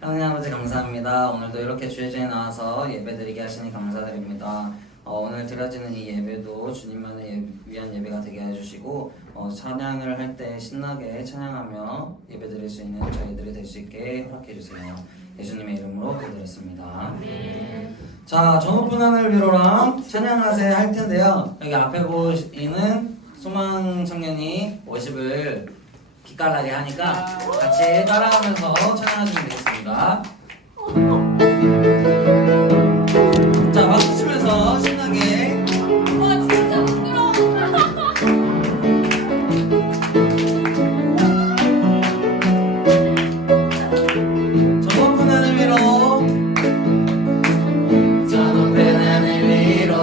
하나님 아버지 감사합니다. 오늘도 이렇게 주의전에 나와서 예배드리게 하시니 감사드립니다. 오늘 드려지는 이 예배도 주님만을 위한 예배가 되게 해주시고 찬양을 할 때 신나게 찬양하며 예배드릴 수 있는 저희들이 될 수 있게 허락해주세요. 예수님의 이름으로 기도드렸습니다. 자, 저 높은 하늘 위로랑 찬양하세 할 텐데요. 여기 앞에 보이는 소망 청년이 워십을 기깔나게 하니까 같이 따라하면서 찬양하시면 되겠습니다. 자, 박수 치면서 신나게. 와 진짜 부끄러워. 저 높은 하늘 위로, 저 높은 하늘 위로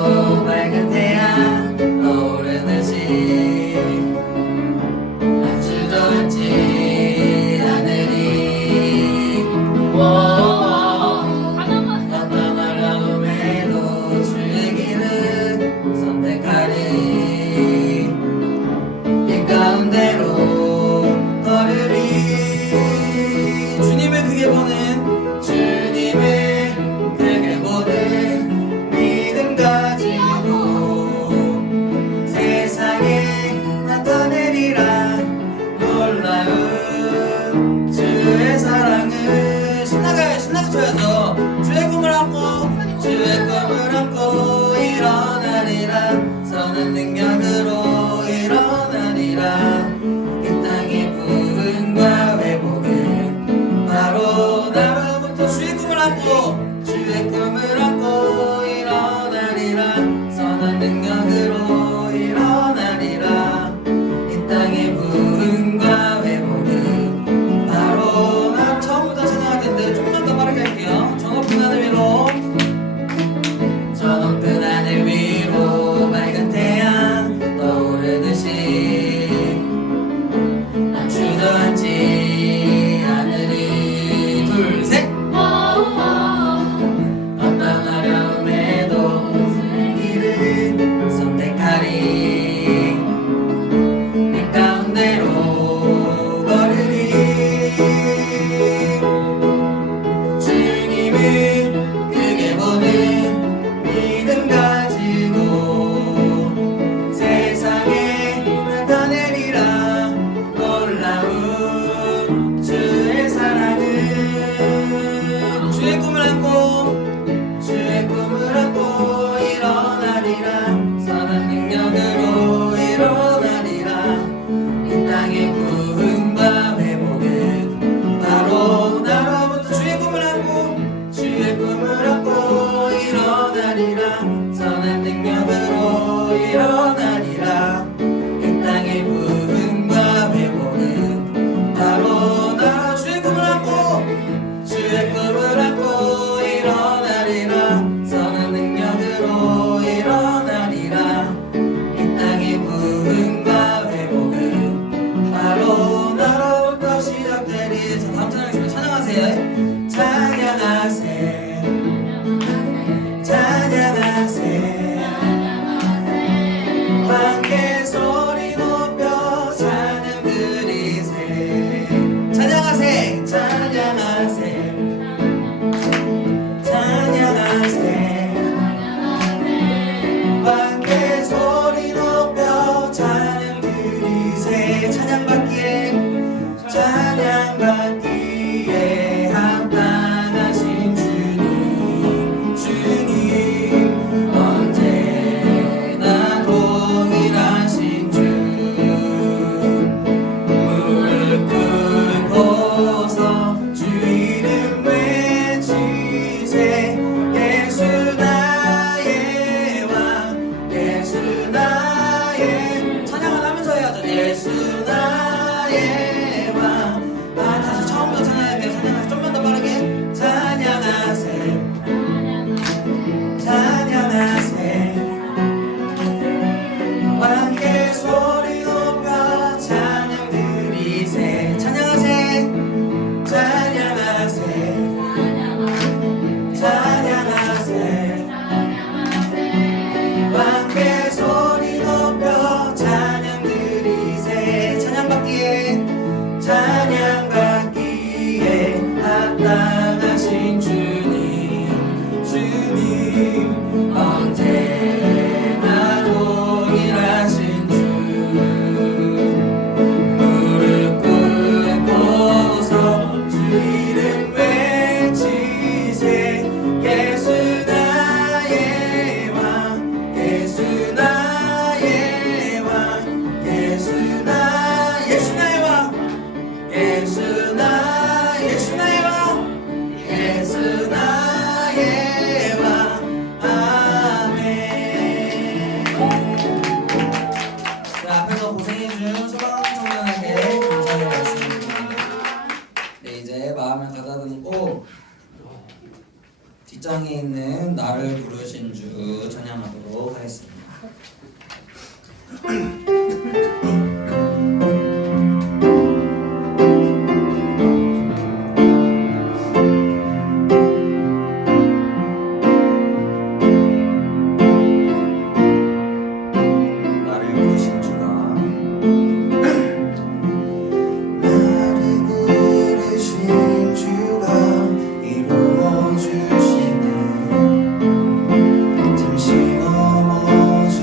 밝은 태양 떠오르듯이 나 주저앉지 않으리. 어떤 어려움에도 주의 길을 선택하리. 길 가운데로 걸으리. 주님을 크게 보는, 주님을 크게 보는 믿음 가지고 세상에 나타내리라. 놀라운 주의 사랑을 신나게 쳐야죠. 주의 꿈을 안고 일어나리라. 선한 능력으로 일어나리라. 이 땅의 부흥과 회복은 바로 나로부터 주의 꿈을 안고 일어나리라. 선한 능력으로 일어나리라. 이 땅의 부흥과 회복은 바로 나. 처음부터 찬양할 텐데 조금만 더 빠르게 할게요. 저 높은 하늘 위로, 저 높은 하늘 위로 맑은 태양 떠오르듯이 난 주저앉지 않으리. 둘, 셋. 어떤 어려움에도 길을 선택하리. 내 가운데로 걸으리. 주님을 크게 보는 믿음 가지고 세상에 나타내리라. 놀라운 주의 사랑을. 주의 꿈을 안고 일어나리라. 선한 능력으로 일어나리라. 이 땅의 부흥과 회복은 바로 나로부터 주의 꿈을 안고 일어나리라. 선한 능력으로 일어나리라. 이 땅의 부흥과 회복은 바로 나. 주의 꿈을 안고 일어나리라. 선한 능력으로 일어나리라. 이 땅의 부흥과 회복은 바로 나로부터 시작되리. 자, 다음 찬양하시면 찬양하세요. 찬양하세. 함께 소리 높여 찬양 드리세. 찬양하세. 함께 소리 높여 찬양 드리세. 찬양받기에 합당하신 주님 언제나 동일하신 주. 무릎 꿇고서 주 이름 외치세. 예수 나의 왕, 예수 나의. 찬양을 하면서 해야죠. 예수 나의 왕. 다시 처음부터 찬양할게요. 찬양하세요. 좀만 더 빠르게. 찬양하세. 함께 소리 높여 찬양 드리세. 찬양하세. 함께 소리 높여 찬양 드리세. 찬양받기에 합당 10장에 있는 나를 부르신 주 찬양하도록 하겠습니다. 나를 부르신 주가 잠시 넘어지더라도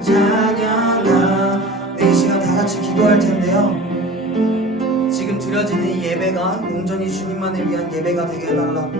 찬양하. 이 시간 다 같이 기도할 텐데요. 지금 드려지는 이 예배가 온전히 주님만을 위한 예배가 되게 해달라고,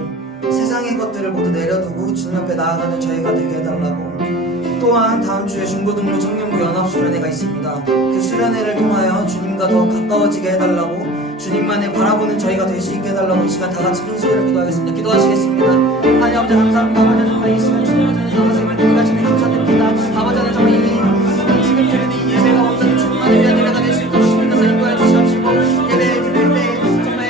세상의 것들을 모두 내려두고 주님 앞에 나아가는 저희가 되게 해달라고. 또한 다음 주에 중고등부 청년부 연합 수련회가 있습니다. 그 수련회를 통하여 주님과 더 가까워지게 해달라고, 주님만을 바라보는 저희가 될 수 있게 해달라고 이 시간 다 같이 큰 소리로 기도하겠습니다. 기도하시겠습니다. 하나님 아버지 감사합니다. 아버지 정말 이 시간 주님을 전해 나가심을 드리가 주님 감사드립니다. 아버지 하나님 정말 지금 드리는 이 예배가 온전히 주님만을 위한 예배가 될 수 있도록 주님께서 인도해 주시옵시고, 예배 드릴 때 정말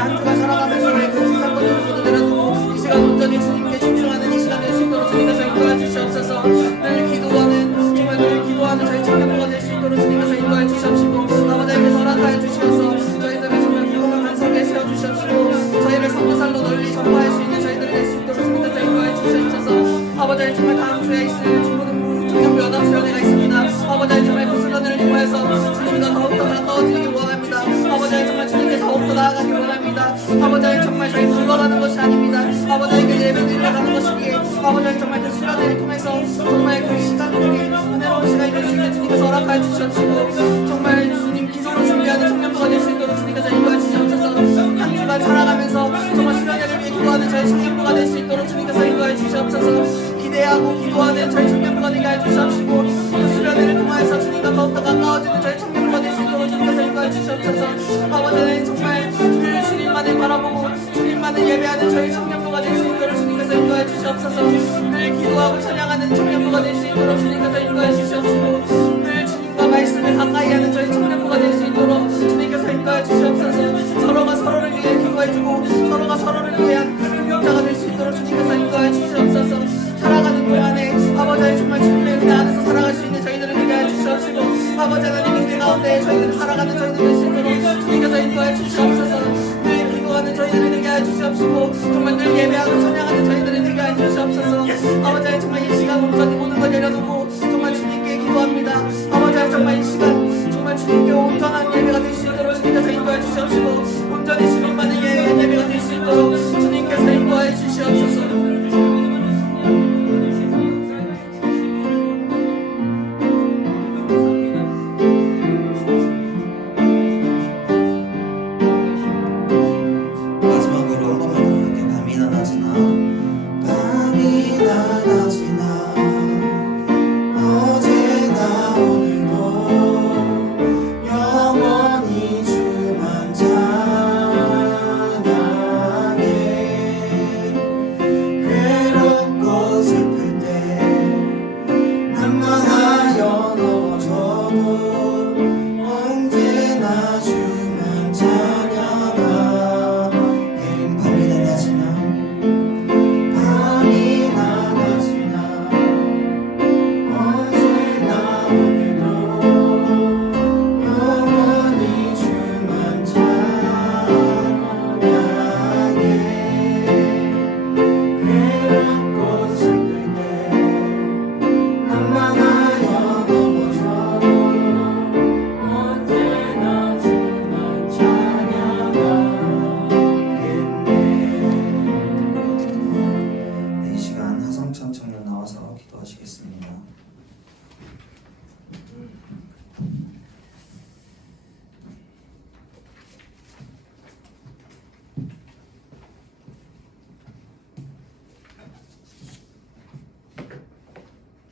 한 주간 살아가면서 그 세상 것들을 모두 내려두고 이 시간 온전히 주님께 집중하는 이 시간 될 수 있도록 주님께서 인도해 주시옵소서. 늘 기도하는 저희 청년부가 될 수 있도록 주님께서 인도해 주시옵시고, 아버지께서 허락하여 주시옵소서. 저희들을 정말 궁금한 반석에 세워주시옵시고, 저희를 성도살로 널리 전파할 수 있는 저희들이 될 수 있도록 주님께서 인도해 주시옵소서. 아버지 정말 다음 주에 있을 중고등부 청년부 연합 수련회가 있습니다. 아버지 정말 그 수련회를 통해서 주님과 더욱더 가까워지길 원합니다. 아버지 정말 주님께 더욱더 나아가길 원합니다. 아버지 정말 저희 불러가는 것이 아닙니다. 아버지에게 예배드리러 가는 것이기에 아버지 정말 그 수련회를 통해서 정말 그 시간들이 은혜로운 시간이 될 수 있게 주님께서 허락하여 주시옵시고, 정말 주님 기도로 준비하는 청년부가 될 수 있도록 주님께서 인도해 주시옵소서. 한 주간 살아가면서 정말 수련회를 위해 기도하는 저희 청년부가 될 수 있도록 주님께서 인도해 주시옵소서. 기대하고 기도하는 저희 청년부가 되게 해 주시옵시고, 그 수련회를 통해서 주님과 더욱더 가까워지는 저희 청년부가 될 수 있도록 주님께서 인도해 주시옵소서. 아버지는 정말 늘 주님만을 바라보고 주님만을 예배하는 저희 청년부가 될 수 있도록 주님께서 인도해 주시옵소서. 늘 기도하고 찬양하는 청년부가 될 수 있도록 주님께서 인도해 주시옵시고, 늘 주님과 말씀을 가까이 하는 저희 청년부가 될 수 있도록 주님께서 인도해 주시옵소서. 서로가 서로를 위해 기도해주고 서로가 서로를 위한 동역자가 될 수 있도록 주님께서 인도해 주시옵소서. 살아가는 동안에 아버지 정말 주님의 은혜 안에서 살아갈 수 있는 저희들을 되게 해 주시옵시고, 아버지 하나님 은혜 가운데 저희들을 살아가는 저희들 될 수 있도록 주님께서 인도해 주시옵소서. 늘 기도하는 저희들을 되게 해 주시옵시고, 정말 늘 예배하고 찬양하는 저희들을 되게 해 주시옵소서. 아버지 정말 이 시간 온전히 모든 걸 내려두고 정말 주님께 기도합니다. 아버지 정말 이 시간 정말 주님께 온전한 예배가 될 수 있도록 주님께서 인도해 주시옵시고, 온전히 주님만의 예배가 될 수 있도록 주님께서 인도해 주시옵소서.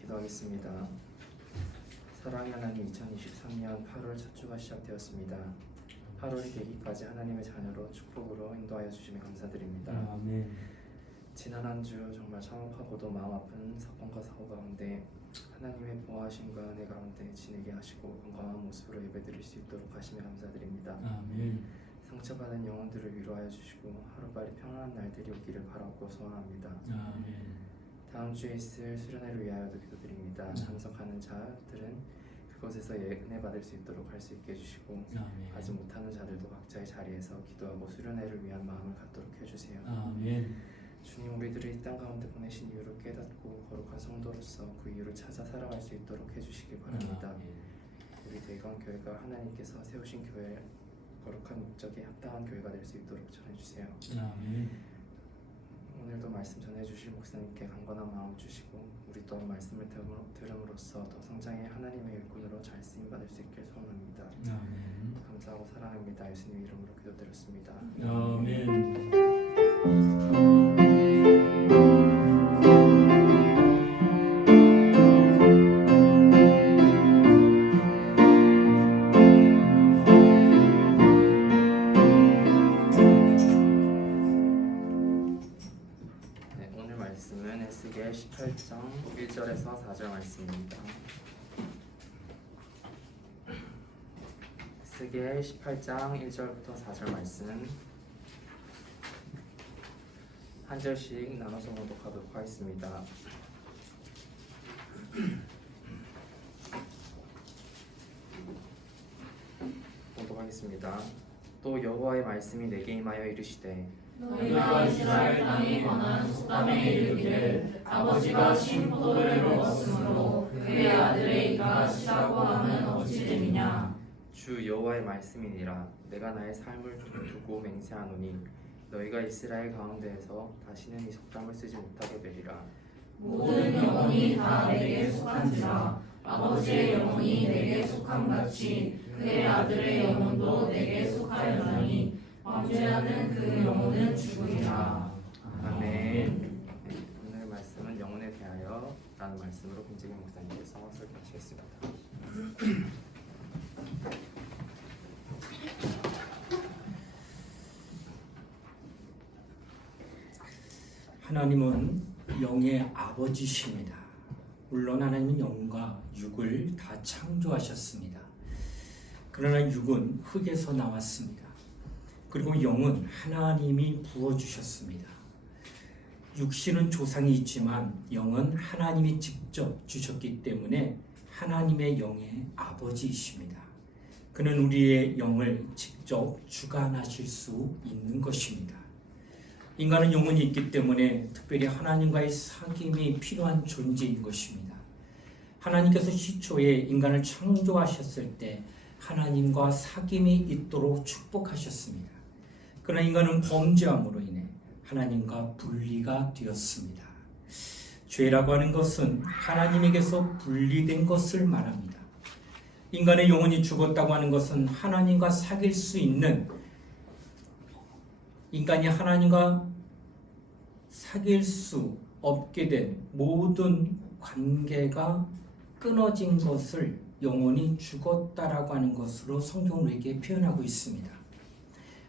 기도하겠습니다. 사랑의 하나님, 2023년 8월 첫 주가 시작되었습니다. 8월이 되기까지 하나님의 자녀로 축복으로 인도하여 주시며 감사드립니다. 아멘. 지난 한 주 정말 참혹하고도 마음 아픈 사건과 사고 가운데 하나님의 보호하심과 은혜 가운데 지내게 하시고 건강한 모습으로 예배드릴 수 있도록 하시며 감사드립니다. 아멘. 상처받은 영혼들을 위로하여 주시고 하루빨리 평안한 날들이 오기를 바라고 소원합니다. 아멘. 다음 주에 있을 수련회를 위하여도 기도드립니다. 참석하는 자들은 그곳에서 은혜 받을 수 있도록 할 수 있게 해주시고, 아멘. 가지 못하는 자들도 각자의 자리에서 기도하고 수련회를 위한 마음을 갖도록 해주세요. 아멘. 주님, 우리들을 이 땅 가운데 보내신 이유를 깨닫고 거룩한 성도로서 그 이유를 찾아 살아갈 수 있도록 해주시기 바랍니다. 아멘. 우리 대건교회가 하나님께서 세우신 교회, 거룩한 목적에 합당한 교회가 될 수 있도록 전해주세요. 아멘. 오늘도 말씀 전해주실 목사님께 강건한 마음 주시고 우리 또한 말씀을 들음으로써 더 성장해 하나님의 일꾼으로 잘 쓰임 받을 수 있길 소원합니다. 아멘. 감사하고 사랑합니다. 예수님 이름으로 기도드렸습니다. 아멘. 네, 오늘 말씀은 에스겔 18장 1절에서 4절 말씀입니다. 에스겔 18장 1절부터 4절 말씀 한 절씩 나눠서 봉독하도록 하겠습니다. 봉독하겠습니다. 또 여호와의 말씀이 내게 임하여 이르시되 너희가 이스라엘 땅에 관한 속담에 이르기를 아버지가 신 포도를 먹었으므로 그의 아들의 이가 시라고 함은 어찌 됨이냐. 주 여호와의 말씀이니라. 내가 나의 삶을 두고 맹세하노니 너희가 이스라엘 가운데에서 다시는 이 속담을 쓰지 못하게 되리라. 모든 영혼이 다 내게 속한지라. 아버지의 영혼이 내게 속함같이 그의 아들의 영혼도 내게 속하였나니 범죄하는 그 영혼은 죽으리라. 아멘. 네, 오늘 말씀은 영혼에 대하여 라는 말씀으로 김재경 목사님께서 설교하시겠습니다. 하나님은 영의 아버지십니다. 물론 하나님은 영과 육을 다 창조하셨습니다. 그러나 육은 흙에서 나왔습니다. 그리고 영은 하나님이 부어주셨습니다. 육신은 조상이 있지만 영은 하나님이 직접 주셨기 때문에 하나님의 영의 아버지이십니다. 그는 우리의 영을 직접 주관하실 수 있는 것입니다. 인간은 영혼이 있기 때문에 특별히 하나님과의 사귐이 필요한 존재인 것입니다. 하나님께서 시초에 인간을 창조하셨을 때 하나님과 사귐이 있도록 축복하셨습니다. 그러나 인간은 범죄함으로 인해 하나님과 분리가 되었습니다. 죄라고 하는 것은 하나님에게서 분리된 것을 말합니다. 인간의 영혼이 죽었다고 하는 것은 하나님과 사귈 수 있는, 인간이 하나님과 사귈 수 없게 된 모든 관계가 끊어진 것을 영혼이 죽었다라고 하는 것으로 성경은 우리에게 표현하고 있습니다.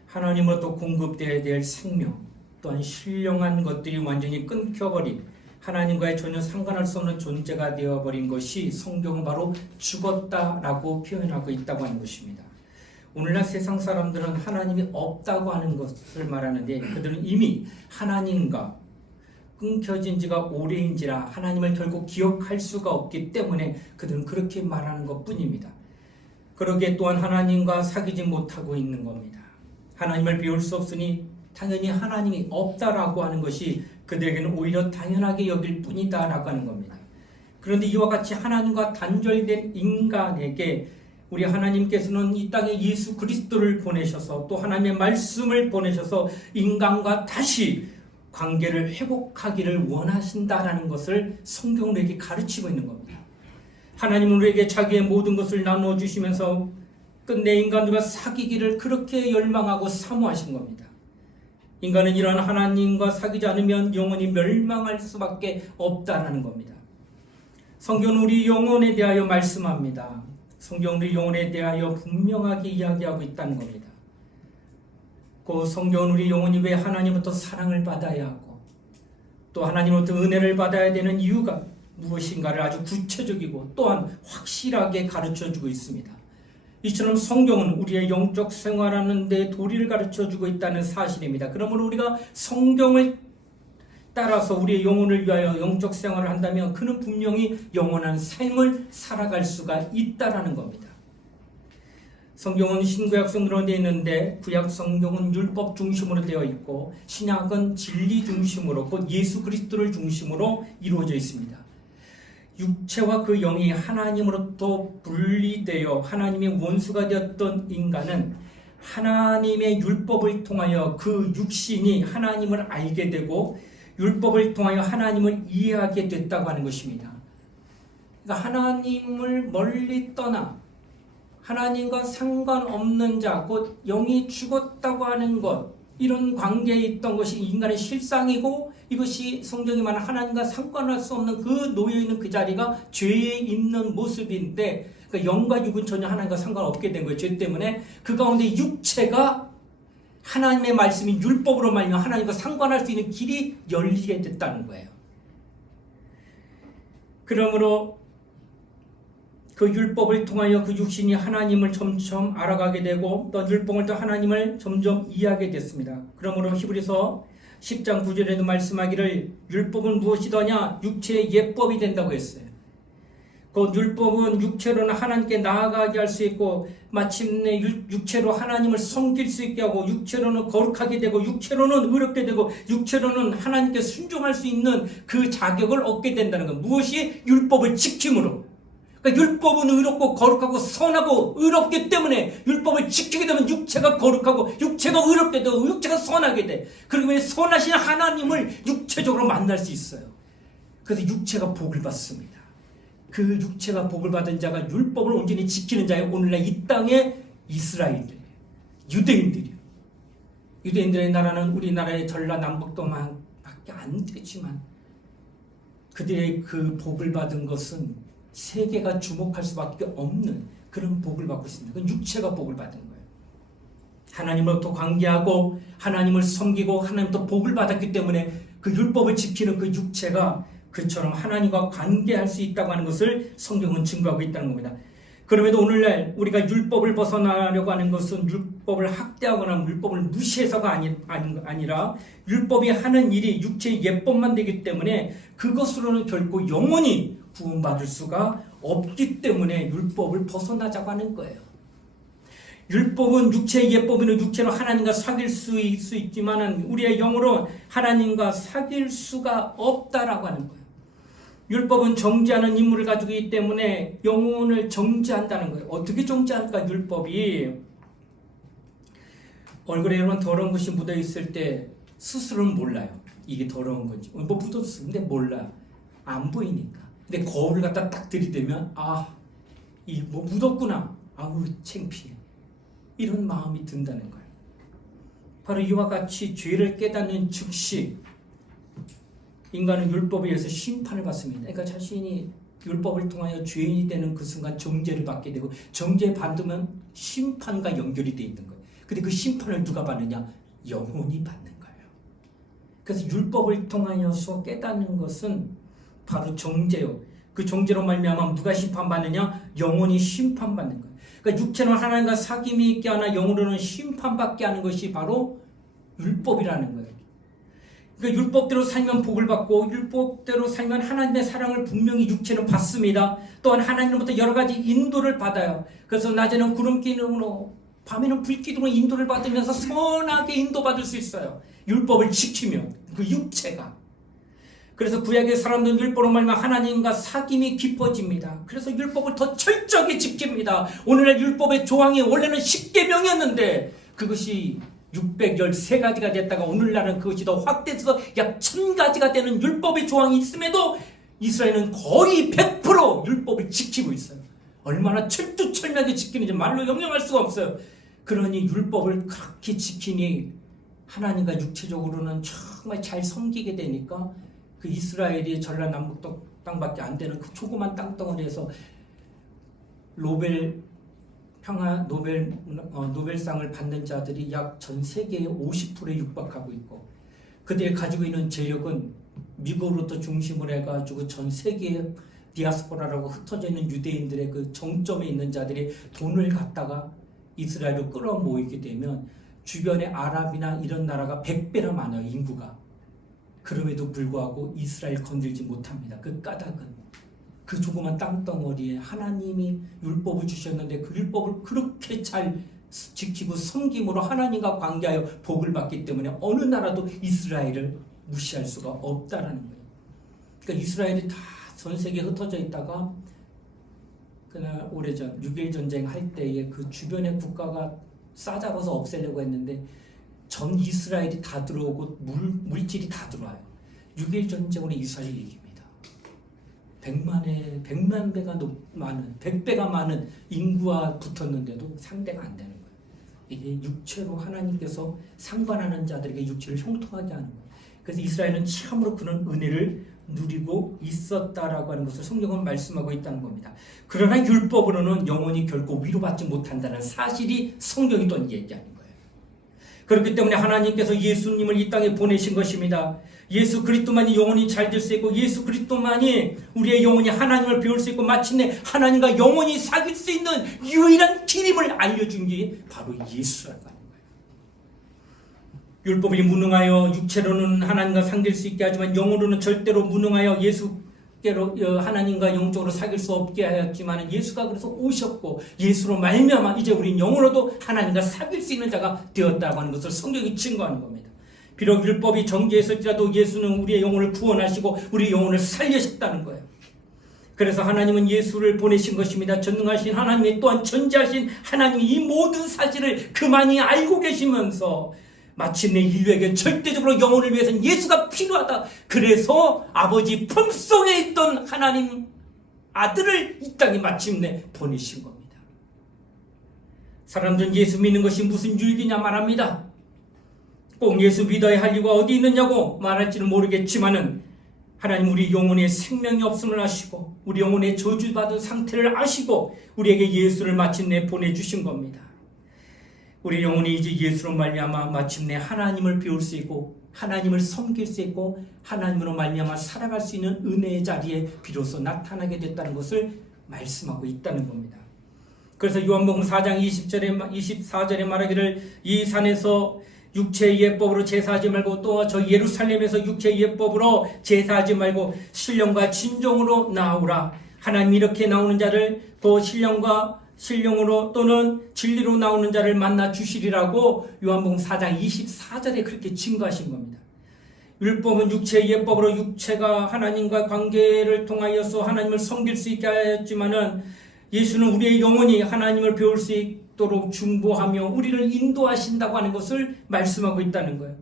하나님으로부터 공급되어야 될 생명, 또한 신령한 것들이 완전히 끊겨버린, 하나님과의 전혀 상관할 수 없는 존재가 되어버린 것이 성경은 바로 죽었다라고 표현하고 있다고 하는 것입니다. 오늘날 세상 사람들은 하나님이 없다고 하는 것을 말하는데 그들은 이미 하나님과 끊겨진 지가 오래인지라 하나님을 결국 기억할 수가 없기 때문에 그들은 그렇게 말하는 것뿐입니다. 그러기에 또한 하나님과 사귀지 못하고 있는 겁니다. 하나님을 비울 수 없으니 당연히 하나님이 없다라고 하는 것이 그들에게는 오히려 당연하게 여길 뿐이다라고 하는 겁니다. 그런데 이와 같이 하나님과 단절된 인간에게 우리 하나님께서는 이 땅에 예수 그리스도를 보내셔서 또 하나님의 말씀을 보내셔서 인간과 다시 관계를 회복하기를 원하신다라는 것을 성경은 우리에게 가르치고 있는 겁니다. 하나님은 우리에게 자기의 모든 것을 나눠주시면서 끝내 인간들과 사귀기를 그렇게 열망하고 사모하신 겁니다. 인간은 이러한 하나님과 사귀지 않으면 영원히 멸망할 수밖에 없다라는 겁니다. 성경은 우리 영혼에 대하여 말씀합니다. 성경은 우리 영혼에 대하여 분명하게 이야기하고 있다는 겁니다. 그 성경은 우리 영혼이 왜 하나님부터 사랑을 받아야 하고 또 하나님부터 은혜를 받아야 되는 이유가 무엇인가를 아주 구체적이고 또한 확실하게 가르쳐주고 있습니다. 이처럼 성경은 우리의 영적 생활하는 데 도리를 가르쳐주고 있다는 사실입니다. 그러므로 우리가 성경을 따라서 우리의 영혼을 위하여 영적 생활을 한다면 그는 분명히 영원한 삶을 살아갈 수가 있다라는 겁니다. 성경은 신구약 성경으로 되어 있는데 구약 성경은 율법 중심으로 되어 있고 신약은 진리 중심으로 곧 예수 그리스도를 중심으로 이루어져 있습니다. 육체와 그 영이 하나님으로부터 분리되어 하나님의 원수가 되었던 인간은 하나님의 율법을 통하여 그 육신이 하나님을 알게 되고 율법을 통하여 하나님을 이해하게 됐다고 하는 것입니다. 그러니까 하나님을 멀리 떠나 하나님과 상관없는 자, 곧 영이 죽었다고 하는 것, 이런 관계에 있던 것이 인간의 실상이고, 이것이 성경이 말하는 하나님과 상관할 수 없는 그 놓여있는 그 자리가 죄에 있는 모습인데, 그러니까 영과 육은 전혀 하나님과 상관없게 된 거예요. 죄 때문에. 그 가운데 육체가 하나님의 말씀인 율법으로 말미암아 하나님과 상관할 수 있는 길이 열리게 됐다는 거예요. 그러므로 그 율법을 통하여 그 육신이 하나님을 점점 알아가게 되고, 또 율법을 또 하나님을 점점 이해하게 됐습니다. 그러므로 히브리서 10장 9절에도 말씀하기를 율법은 무엇이더냐? 육체의 예법이 된다고 했어요. 그 율법은 육체로는 하나님께 나아가게 할 수 있고, 마침내 육체로 하나님을 섬길 수 있게 하고, 육체로는 거룩하게 되고, 육체로는 의롭게 되고, 육체로는 하나님께 순종할 수 있는 그 자격을 얻게 된다는 것. 무엇이? 율법을 지킴으로. 그러니까 율법은 의롭고 거룩하고 선하고 의롭기 때문에 율법을 지키게 되면 육체가 거룩하고 육체가 의롭게 되고 육체가 선하게 돼. 그러면 선하신 하나님을 육체적으로 만날 수 있어요. 그래서 육체가 복을 받습니다. 그 육체가 복을 받은 자가 율법을 온전히 지키는 자예요. 오늘날 이 땅의 이스라엘들, 유대인들이요. 유대인들의 나라는 우리나라의 전라남북도만밖에 안 되지만 그들의 그 복을 받은 것은 세계가 주목할 수밖에 없는 그런 복을 받고 있습니다. 그건 육체가 복을 받은 거예요. 하나님으로부터 관계하고 하나님을 섬기고 하나님부터 복을 받았기 때문에 그 율법을 지키는 그 육체가 그처럼 하나님과 관계할 수 있다고 하는 것을 성경은 증거하고 있다는 겁니다. 그럼에도 오늘날 우리가 율법을 벗어나려고 하는 것은 율법을 학대하거나 율법을 무시해서가 아니라 율법이 하는 일이 육체의 예법만 되기 때문에 그것으로는 결코 영원히 구원받을 수가 없기 때문에 율법을 벗어나자고 하는 거예요. 율법은 육체의 예법은 육체로 하나님과 사귈 수 있지만 우리의 영으로 하나님과 사귈 수가 없다라고 하는 거예요. 율법은 정죄하는 임무를 가지고 있기 때문에 영혼을 정죄한다는 거예요. 어떻게 정죄할까? 율법이 얼굴에 이런 더러운 것이 묻어 있을 때 스스로는 몰라요. 이게 더러운 건지. 뭐 묻었어. 근데 몰라. 안 보이니까. 근데 거울을 갖다 딱 들이대면 이 뭐 묻었구나. 아우 창피해. 이런 마음이 든다는 거예요. 바로 이와 같이 죄를 깨닫는 즉시 인간은 율법에 의해서 심판을 받습니다. 그러니까 자신이 율법을 통하여 죄인이 되는 그 순간 정죄를 받게 되고 정죄 받으면 심판과 연결이 되어 있는 거예요. 근데 그 심판을 누가 받느냐? 영혼이 받는 거예요. 그래서 율법을 통하여서 깨닫는 것은 바로 정죄요. 그 정죄로 말미암아 누가 심판받느냐? 영혼이 심판받는 거예요. 그러니까 육체는 하나님과 사귐이 있게 하나 영으로는 심판받게 하는 것이 바로 율법이라는 거예요. 그러니까 율법대로 살면 복을 받고 율법대로 살면 하나님의 사랑을 분명히 육체는 받습니다. 또한 하나님으로부터 여러 가지 인도를 받아요. 그래서 낮에는 구름 기능으로 밤에는 불 기둥으로 인도를 받으면서 선하게 인도받을 수 있어요. 율법을 지키면 그 육체가. 그래서 구약의 사람들은 율법으로 말미암아 하나님과 사귐이 깊어집니다. 그래서 율법을 더 철저하게 지킵니다. 오늘날 율법의 조항이 원래는 10계명이었는데 그것이 613가지가 됐다가 오늘날은 그것이 더 확대해서 약 1000가지가 되는 율법의 조항이 있음에도 이스라엘은 거의 100% 율법을 지키고 있어요. 얼마나 철두철미하게 지키는지 말로 형용할 수가 없어요. 그러니 율법을 그렇게 지키니 하나님과 육체적으로는 정말 잘 섬기게 되니까 그 이스라엘이 전라남북 땅밖에 안 되는 그 조그만 땅덩어리에서 노벨상을 받는 자들이 약 전 세계의 50%에 육박하고 있고 그들이 가지고 있는 재력은 미국으로부터 중심을 해가지고 전 세계의 디아스포라라고 흩어져 있는 유대인들의 그 정점에 있는 자들이 돈을 갖다가 이스라엘로 끌어모이게 되면 주변의 아랍이나 이런 나라가 100배나 많아요. 인구가. 그럼에도 불구하고 이스라엘 건들지 못합니다. 그 까닭은 그 조그만 땅덩어리에 하나님이 율법을 주셨는데 그 율법을 그렇게 잘 지키고 섬김으로 하나님과 관계하여 복을 받기 때문에 어느 나라도 이스라엘을 무시할 수가 없다라는 거예요. 그러니까 이스라엘이 다 전 세계에 흩어져 있다가 그날 오래전 6.1 전쟁 할 때에 그 주변의 국가가 싸잡아서 없애려고 했는데 전 이스라엘이 다 들어오고 물질이 다 들어와요. 6.1 전쟁으로 이스라엘이 이깁니다. 100만 배가 많은 100배가 많은 인구와 붙었는데도 상대가 안 되는 거예요. 이게 육체로 하나님께서 상관하는 자들에게 육체를 형통하게 하는 거예요. 그래서 이스라엘은 참으로 그런 은혜를 누리고 있었다라고 하는 것을 성경은 말씀하고 있다는 겁니다. 그러나 율법으로는 영원히 결코 위로받지 못한다는 사실이 성경이 또 얘기하는 거예요. 그렇기 때문에 하나님께서 예수님을 이 땅에 보내신 것입니다. 예수 그리스도만이 영원히 잘 될 수 있고 예수 그리스도만이 우리의 영혼이 하나님을 배울 수 있고 마침내 하나님과 영원히 사귈 수 있는 유일한 길임을 알려준 게 바로 예수라고 하는 거예요. 율법이 무능하여 육체로는 하나님과 상될 수 있게 하지만 영으로는 절대로 무능하여 예수께로 하나님과 영적으로 사귈 수 없게 하였지만 예수가 그래서 오셨고 예수로 말미암아 이제 우린 영으로도 하나님과 사귈 수 있는 자가 되었다고 하는 것을 성경이 증거하는 겁니다. 비록 율법이 정죄했을지라도 예수는 우리의 영혼을 구원하시고 우리의 영혼을 살리셨다는 거예요. 그래서 하나님은 예수를 보내신 것입니다. 전능하신 하나님이 또한 전지하신 하나님이 이 모든 사실을 그만이 알고 계시면서 마침내 인류에게 절대적으로 영혼을 위해서는 예수가 필요하다. 그래서 아버지 품속에 있던 하나님 아들을 이 땅에 마침내 보내신 겁니다. 사람들은 예수 믿는 것이 무슨 유익이냐 말합니다. 꼭 예수 믿어야 할 이유가 어디 있느냐고 말할지는 모르겠지만은 하나님 우리 영혼에 생명이 없음을 아시고 우리 영혼에 저주받은 상태를 아시고 우리에게 예수를 마침내 보내주신 겁니다. 우리 영혼이 이제 예수로 말미암아 마침내 하나님을 배울 수 있고 하나님을 섬길 수 있고 하나님으로 말미암아 살아갈 수 있는 은혜의 자리에 비로소 나타나게 됐다는 것을 말씀하고 있다는 겁니다. 그래서 요한복음 4장 24절에 말하기를 이 산에서 육체의 예법으로 제사하지 말고 또 저 예루살렘에서 육체의 예법으로 제사하지 말고 신령과 진정으로 나오라. 하나님 이렇게 나오는 자를 또 신령으로 또는 진리로 나오는 자를 만나 주시리라고 요한복음 4장 24절에 그렇게 증거하신 겁니다. 율법은 육체의 예법으로 육체가 하나님과 관계를 통하여서 하나님을 섬길 수 있게 하였지만은 예수는 우리의 영혼이 하나님을 배울 수 있도록 중보하며 우리를 인도하신다고 하는 것을 말씀하고 있다는 거예요.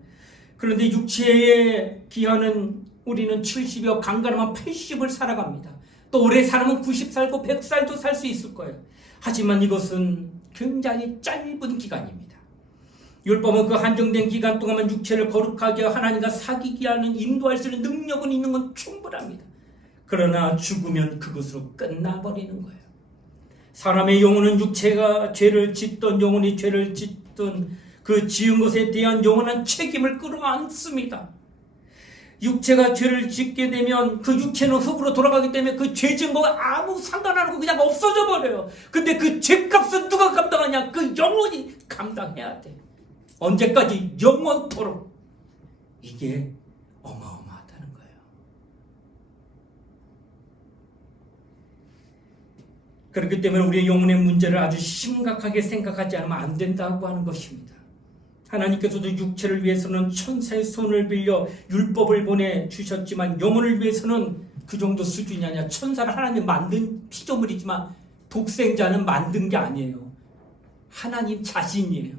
그런데 육체의 기한은 우리는 70여 강간하면 80을 살아갑니다. 또 오래 살면 90살고 100살도 살 수 있을 거예요. 하지만 이것은 굉장히 짧은 기간입니다. 율법은 그 한정된 기간 동안만 육체를 거룩하게 하나님과 사귀게 하는 인도할 수 있는 능력은 있는 건 충분합니다. 그러나 죽으면 그것으로 끝나버리는 거예요. 사람의 영혼은 육체가 죄를 짓던 영혼이 죄를 짓던 그 지은 것에 대한 영원한 책임을 끌어안습니다. 육체가 죄를 짓게 되면 그 육체는 흙으로 돌아가기 때문에 그 죄 지은 거가 아무 상관 안 하고 그냥 없어져 버려요. 근데 그 죄값은 누가 감당하냐? 그 영혼이 감당해야 돼. 언제까지? 영원토록. 이게 어마어마하다는 거예요. 그렇기 때문에 우리의 영혼의 문제를 아주 심각하게 생각하지 않으면 안 된다고 하는 것입니다. 하나님께서도 육체를 위해서는 천사의 손을 빌려 율법을 보내주셨지만 영혼을 위해서는 그 정도 수준이 아니라 천사를 하나님 만든 피조물이지만 독생자는 만든 게 아니에요. 하나님 자신이에요.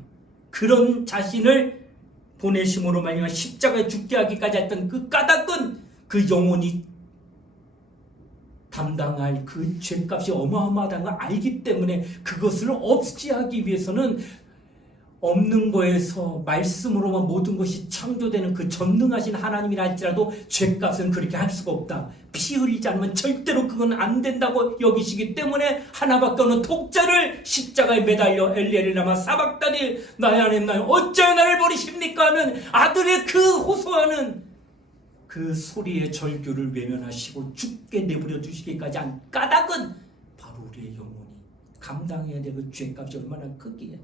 그런 자신을 보내심으로 말미암아 십자가에 죽게 하기까지 했던 그 까닭은 그 영혼이 담당할 그 죄값이 어마어마하다는 걸 알기 때문에 그것을 없이 하기 위해서는 없는 거에서 말씀으로만 모든 것이 창조되는 그 전능하신 하나님이라 할지라도 죄값은 그렇게 할 수가 없다. 피 흘리지 않으면 절대로 그건 안 된다고 여기시기 때문에 하나밖에 없는 독자를 십자가에 매달려 엘리엘을 남아 사박다니 나의 하나님 나의 어찌하여 나를 버리십니까 하는 아들의 그 호소하는 그 소리의 절규를 외면하시고 죽게 내버려 두시기까지 한 까닭은 바로 우리의 영혼이 감당해야 될 그 죄값이 얼마나 크기에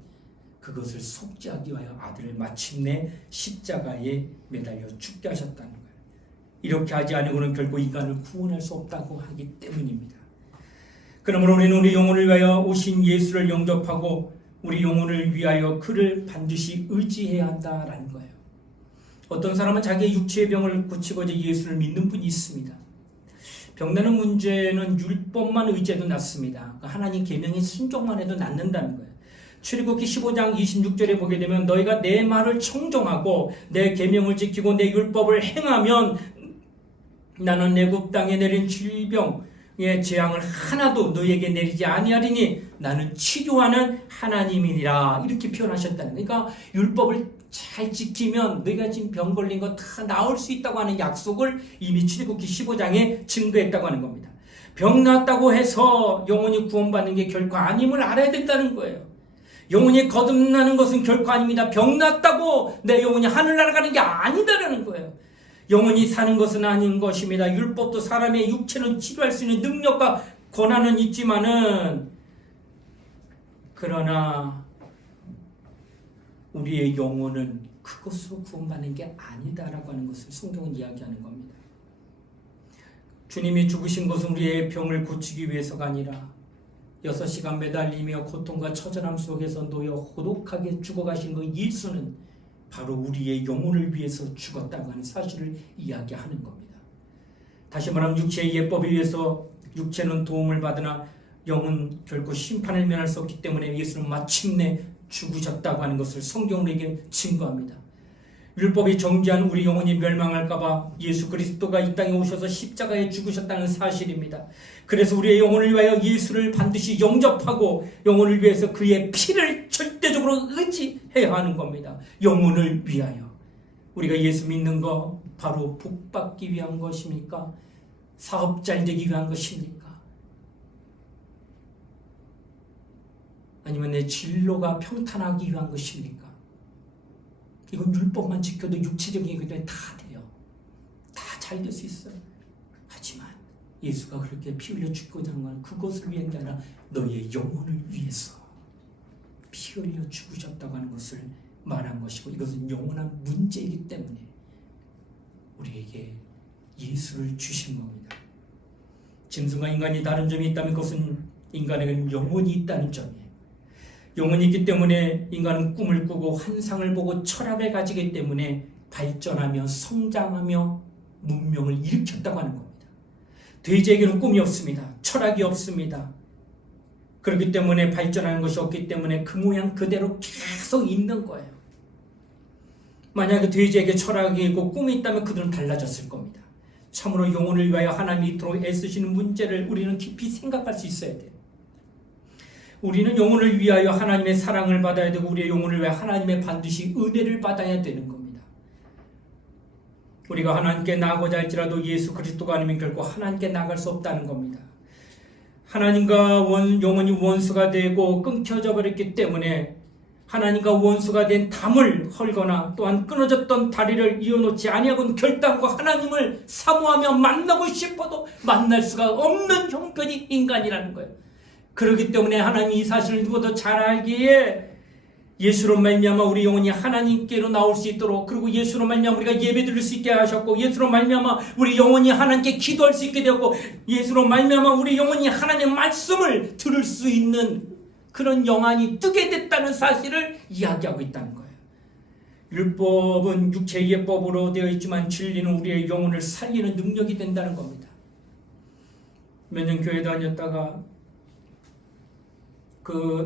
그것을 속죄하기 위하여 아들을 마침내 십자가에 매달려 죽게 하셨다는 거예요. 이렇게 하지 않으고는 결코 인간을 구원할 수 없다고 하기 때문입니다. 그러므로 우리는 우리 영혼을 위하여 오신 예수를 영접하고 우리 영혼을 위하여 그를 반드시 의지해야 한다라는 거예요. 어떤 사람은 자기의 육체의 병을 고치고자 예수를 믿는 분이 있습니다. 병나는 문제는 율법만 의지해도 낫습니다. 하나님 계명의 순종만 해도 낫는다는 거예요. 출애굽기 15장 26절에 보게 되면 너희가 내 말을 청종하고 내 계명을 지키고 내 율법을 행하면 나는 애굽 땅에 내린 질병의 재앙을 하나도 너에게 내리지 아니하리니 나는 치료하는 하나님이니라. 이렇게 표현하셨다는 거예요. 그러니까 율법을 잘 지키면 너희가 지금 병 걸린 거 다 나을 수 있다고 하는 약속을 이미 출애굽기 15장에 증거했다고 하는 겁니다. 병 났다고 해서 영혼이 구원받는 게 결코 아님을 알아야 된다는 거예요. 영혼이 거듭나는 것은 결코 아닙니다. 병 났다고 내 영혼이 하늘 날아가는 게 아니다라는 거예요. 영혼이 사는 것은 아닌 것입니다. 율법도 사람의 육체는 치료할 수 있는 능력과 권한은 있지만은 그러나 우리의 영혼은 그것으로 구원받는 게 아니다라고 하는 것을 성경은 이야기하는 겁니다. 주님이 죽으신 것은 우리의 병을 고치기 위해서가 아니라 6시간 매달리며 고통과 처절함 속에서 놓여 고독하게 죽어가신 그 예수는 바로 우리의 영혼을 위해서 죽었다고 하는 사실을 이야기하는 겁니다. 다시 말하면 육체의 예법에 의해서 육체는 도움을 받으나 영은 결코 심판을 면할 수 없기 때문에 예수는 마침내 죽으셨다고 하는 것을 성경으로 증거합니다. 율법이 정죄한 우리 영혼이 멸망할까봐 예수 그리스도가 이 땅에 오셔서 십자가에 죽으셨다는 사실입니다. 그래서 우리의 영혼을 위하여 예수를 반드시 영접하고 영혼을 위해서 그의 피를 절대적으로 의지해야 하는 겁니다. 영혼을 위하여. 우리가 예수 믿는 거 바로 복 받기 위한 것입니까? 사업 잘 되기 위한 것입니까? 아니면 내 진로가 평탄하기 위한 것입니까? 이건 율법만 지켜도 육체적인 것들이 다 돼요. 다 잘 될 수 있어요. 하지만 예수가 그렇게 피 흘려 죽고자 하는 건 그것을 위한 게 아니라 너의 영혼을 위해서 피 흘려 죽으셨다고 하는 것을 말한 것이고, 이것은 영원한 문제이기 때문에 우리에게 예수를 주신 겁니다. 짐승과 인간이 다른 점이 있다면 그것은 인간에게는 영혼이 있다는 점이에요. 영혼이 있기 때문에 인간은 꿈을 꾸고 환상을 보고 철학을 가지기 때문에 발전하며 성장하며 문명을 일으켰다고 하는 겁니다. 돼지에게는 꿈이 없습니다. 철학이 없습니다. 그렇기 때문에 발전하는 것이 없기 때문에 그 모양 그대로 계속 있는 거예요. 만약에 돼지에게 철학이 있고 꿈이 있다면 그들은 달라졌을 겁니다. 참으로 영혼을 위하여 하나님이 이토록 애쓰시는 문제를 우리는 깊이 생각할 수 있어야 돼요. 우리는 영혼을 위하여 하나님의 사랑을 받아야 되고 우리의 영혼을 위하여 하나님의 반드시 은혜를 받아야 되는 겁니다. 우리가 하나님께 나아가고자 할지라도 예수 그리스도가 아니면 결코 하나님께 나갈 수 없다는 겁니다. 하나님과 영혼이 원수가 되고 끊겨져 버렸기 때문에 하나님과 원수가 된 담을 헐거나 또한 끊어졌던 다리를 이어놓지 아니하고는 결단과 하나님을 사모하며 만나고 싶어도 만날 수가 없는 형편이 인간이라는 거예요. 그렇기 때문에 하나님이 이 사실을 누구도 잘 알기에 예수로 말미암아 우리 영혼이 하나님께로 나올 수 있도록, 그리고 예수로 말미암아 우리가 예배드릴 수 있게 하셨고, 예수로 말미암아 우리 영혼이 하나님께 기도할 수 있게 되었고, 예수로 말미암아 우리 영혼이 하나님의 말씀을 들을 수 있는 그런 영안이 뜨게 됐다는 사실을 이야기하고 있다는 거예요. 율법은 육체의 예법으로 되어 있지만 진리는 우리의 영혼을 살리는 능력이 된다는 겁니다. 몇 년 교회 다녔다가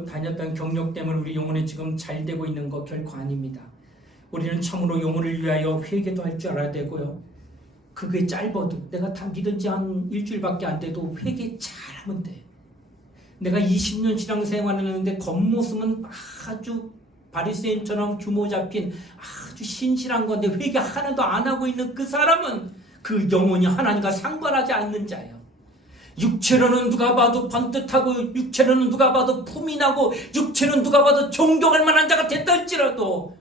다녔던 경력 때문에 우리 영혼이 지금 잘 되고 있는 거 결코 아닙니다. 우리는 참으로 영혼을 위하여 회개도 할 줄 알아야 되고요. 그게 짧아도 내가 다 믿은 지 한 일주일밖에 안 돼도 회개 잘하면 돼. 내가 20년 신앙생활을 했는데 겉모습은 아주 바리새인처럼 규모 잡힌 아주 신실한 건데 회개 하나도 안 하고 있는 그 사람은 그 영혼이 하나님과 상관하지 않는 자예요. 육체로는 누가 봐도 번듯하고 육체로는 누가 봐도 품이 나고 육체는 누가 봐도 존경할 만한 자가 됐다 할지라도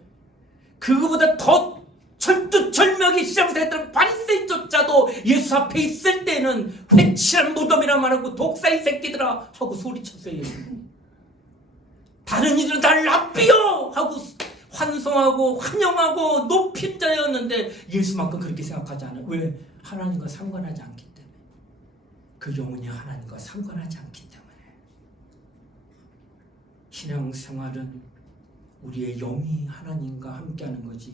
그거보다 더 철두철미하게 신앙생활했던 바리새인조차도 예수 앞에 있을 때는 회칠한 무덤이라 말하고 독사 이 새끼들아 하고 소리쳤어요. 다른 이들은 날 랍비요 하고 환송하고 환영하고 높인 자였는데 예수만큼 그렇게 생각하지 않아요. 왜? 하나님과 상관하지 않기 때문에. 그 영혼이 하나님과 상관하지 않기 때문에. 신앙생활은 우리의 영이 하나님과 함께하는 거지,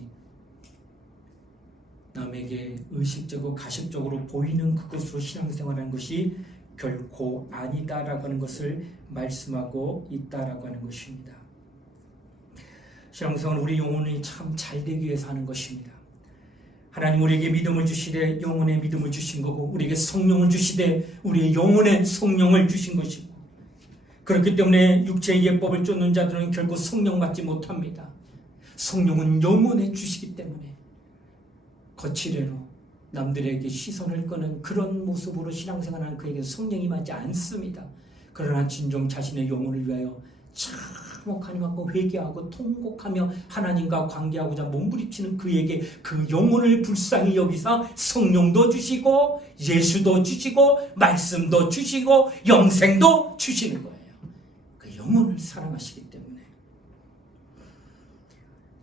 남에게 의식적으로 가식적으로 보이는 그것으로 신앙생활하는 것이 결코 아니다라고 하는 것을 말씀하고 있다라고 하는 것입니다. 신앙생활은 우리 영혼이 참 잘 되기 위해서 하는 것입니다. 하나님 우리에게 믿음을 주시되 영혼의 믿음을 주신 거고, 우리에게 성령을 주시되 우리의 영혼의 성령을 주신 것이고, 그렇기 때문에 육체의 예법을 쫓는 자들은 결국 성령 받지 못합니다. 성령은 영혼에 주시기 때문에 거칠애로 남들에게 시선을 끄는 그런 모습으로 신앙생활하는 그에게 성령이 임하지 않습니다. 그러나 진정 자신의 영혼을 위하여 참혹 하나님 앞에 회개하고 통곡하며 하나님과 관계하고자 몸부림치는 그에게 그 영혼을 불쌍히 여기사 성령도 주시고 예수도 주시고 말씀도 주시고 영생도 주시는 거예요. 그 영혼을 사랑하시기 때문에.